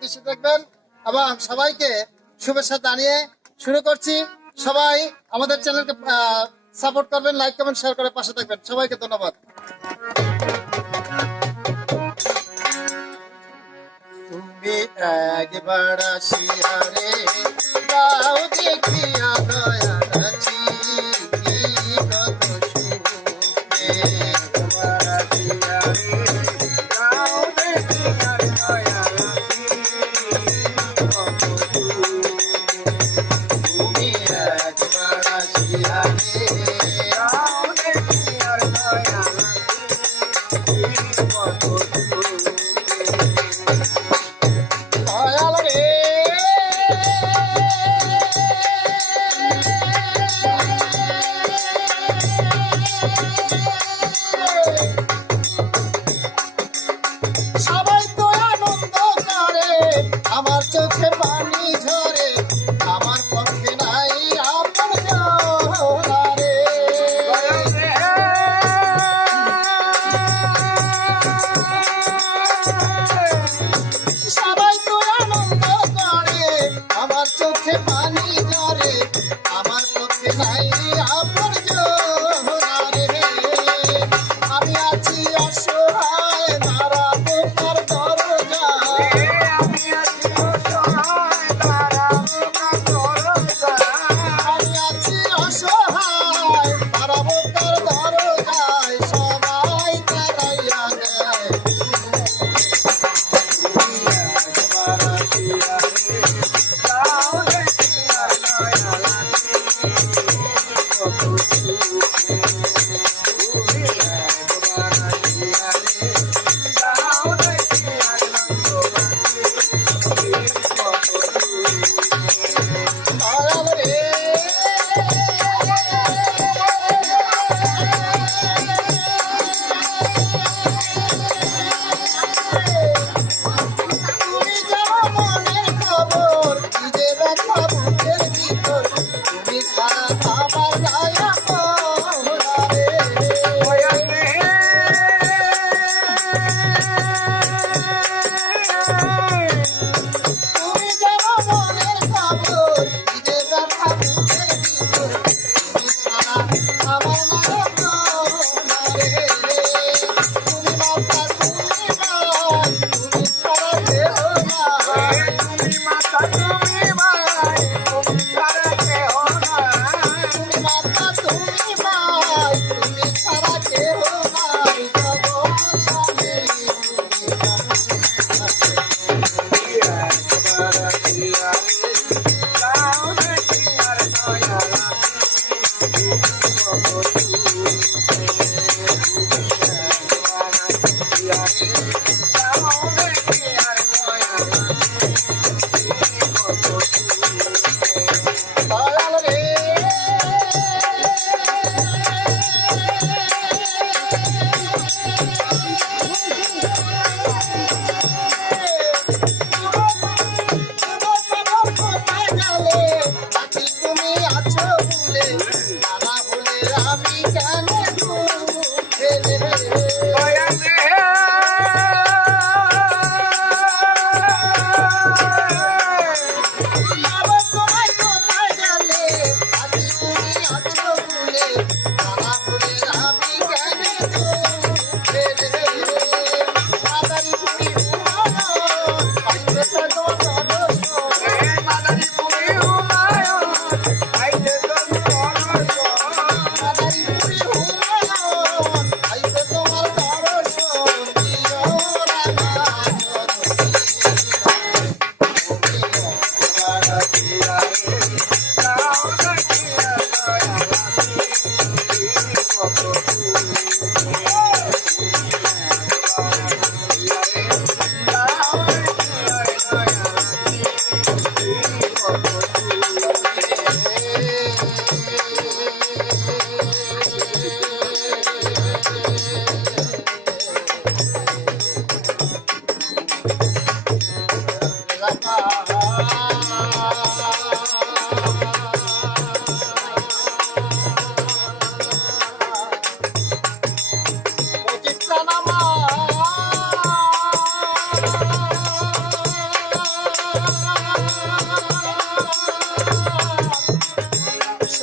দৃষ্টি দেখবেন এবং সবাইকে শুভেচ্ছা জানিয়ে শুরু করছি। সবাই আমাদের চ্যানেলকে সাপোর্ট করবেন, লাইক কমেন্ট শেয়ার করে পাশে থাকবেন। সবাইকে ধন্যবাদ। তুমি একবার আসিয়া রে দাও দেখিয়া দয়ার আছি কি কত সুখে। একবার আসিয়া রে দাও দেখিয়া দয়ার আছি কত সুখে। তুমি একবার আসিয়া রে দাও দেখিয়া দয়ার আছি কত সুখে। দয়াল রে সবাই তো আনন্দ করে, আমার চোখে পানি ঝরে, আমার পক্ষে নাই আপন জনা রে। সবাই তো আনন্দ করে, আমার চোখে পানি ঝরে, আমার পক্ষে নাই আপন জনা রে। আমি আছি অসহায় দাঁড়াবো তার দরজায়, আমি আছি অসহায় দাঁড়াবো তার দরজায়, আমি আছি অসহায় দাঁড়াবো তার দরজায়, সবাই তারাইয়া দেয়।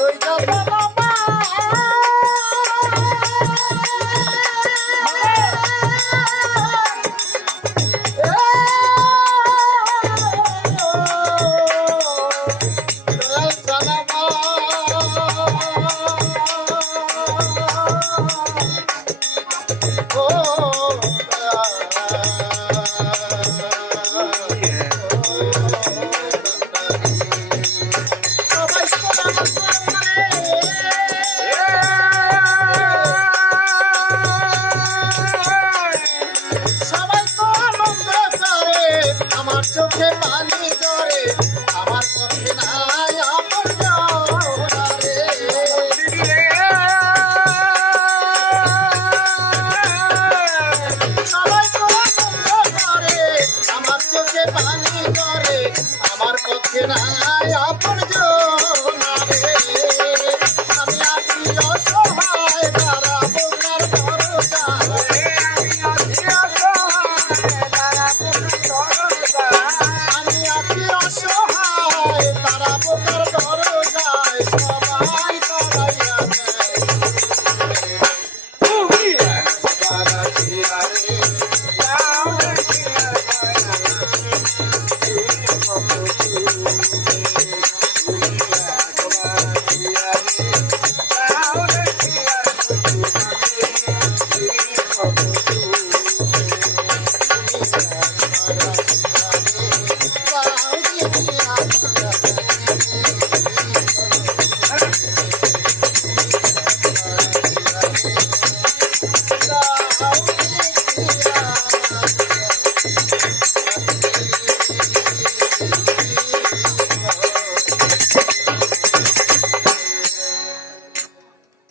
লইয়া বাবা মা চোখে পানি ধরে আমার পক্ষে নাই আপন রে সবাই তো করে আমার চোখে পানি ধরে আমার পক্ষে নাই আপন